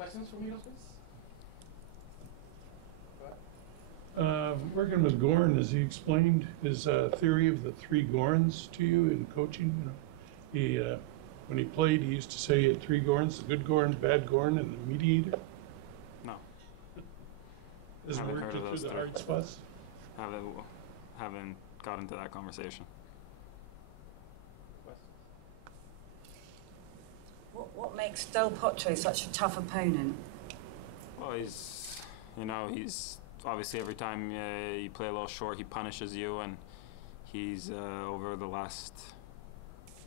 questions from Milos, please? Working with Goran, has he explained his theory of the three Gorans to you in coaching? You know, when he played, he used to say he had three Gorans: the good Goran, bad Goran, and the mediator. No. Has it worked you through the hard spots? Haven't got into that conversation. What makes Del Potro such a tough opponent? Well, he's obviously every time you play a little short, he punishes you, and he's over the last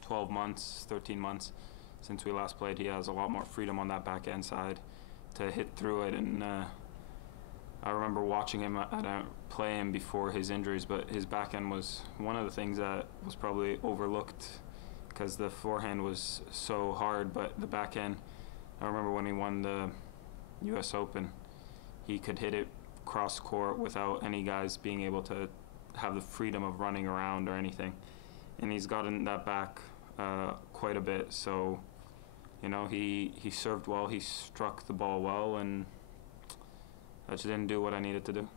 12 months, 13 months since we last played, he has a lot more freedom on that backhand side to hit through it. And I remember watching him play him before his injuries, but his backhand was one of the things that was probably overlooked because the forehand was so hard, but the backhand, I remember when he won the US Open, he could hit it cross court without any guys being able to have the freedom of running around or anything. And he's gotten that back quite a bit, so you know, he served well, he struck the ball well, and I just didn't do what I needed to do.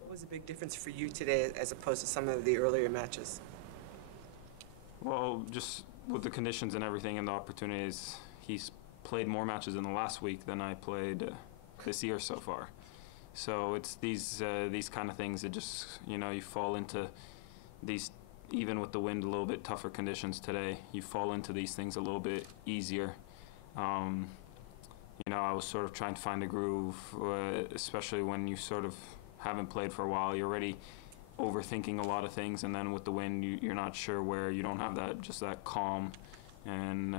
What was the big difference for you today as opposed to some of the earlier matches? Well, just with the conditions and everything and the opportunities, he's played more matches in the last week than I played this year so far. So it's these kind of things that just, you know, you fall into these, even with the wind, a little bit tougher conditions today, you fall into these things a little bit easier. You know, I was sort of trying to find a groove, especially when you sort of haven't played for a while. You're already overthinking a lot of things, and then with the wind, you're not sure where. You don't have that calm and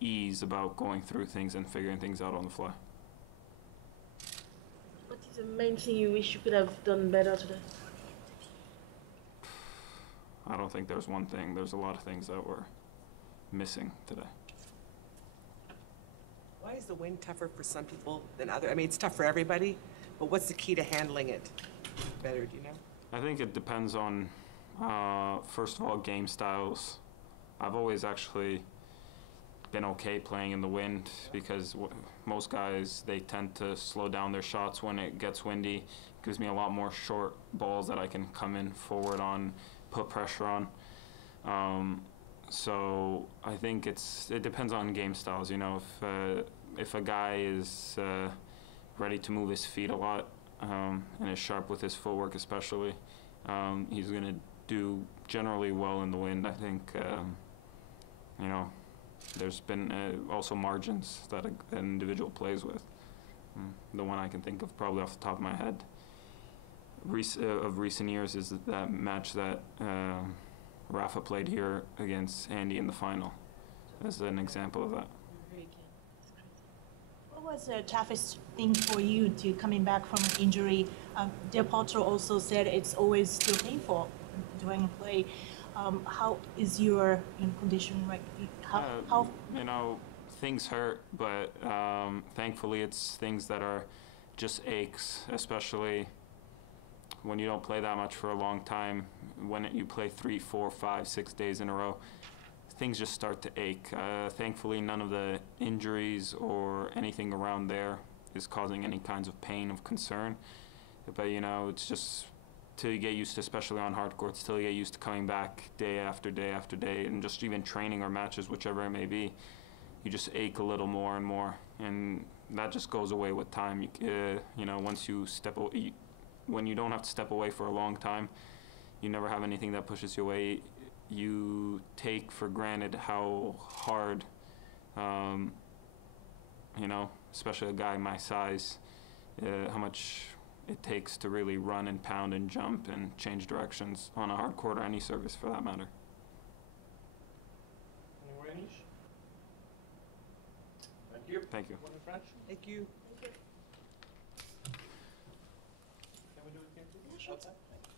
ease about going through things and figuring things out on the fly. What is the main thing you wish you could have done better today? I don't think there's one thing. There's a lot of things that were missing today. Why is the wind tougher for some people than others? I mean, it's tough for everybody, but what's the key to handling it better, do you know? I think it depends on, first of all, game styles. I've always actually been okay playing in the wind because most guys, they tend to slow down their shots when it gets windy. It gives me a lot more short balls that I can come in forward on, put pressure on. So I think it depends on game styles. You know, if a guy is ready to move his feet a lot and is sharp with his footwork especially, he's going to do generally well in the wind. I think, you know, there's been also margins that an individual plays with. The one I can think of probably off the top of my head of recent years is that match that Rafa played here against Andy in the final as an example of that. What was the toughest thing for you to coming back from an injury? Del Potro also said it's always still painful during play. How is your condition right? How? You know, things hurt, but thankfully it's things that are just aches, especially when you don't play that much for a long time. When you play 3, 4, 5, 6 days in a row, things just start to ache. Thankfully, none of the injuries or anything around there is causing any kinds of pain of concern. But you know, it's just till you get used to, especially on hard courts, till you get used to coming back day after day after day, and just even training or matches, whichever it may be, you just ache a little more and more, and that just goes away with time. You know, once you when you don't have to step away for a long time, you never have anything that pushes you away. You take for granted how hard, you know, especially a guy my size, how much it takes to really run and pound and jump and change directions on a hard court or any surface for that matter. Any Raonic? Thank you. Thank you. One in French? Thank you. Can we do it again, please? Yeah, sure. Outside?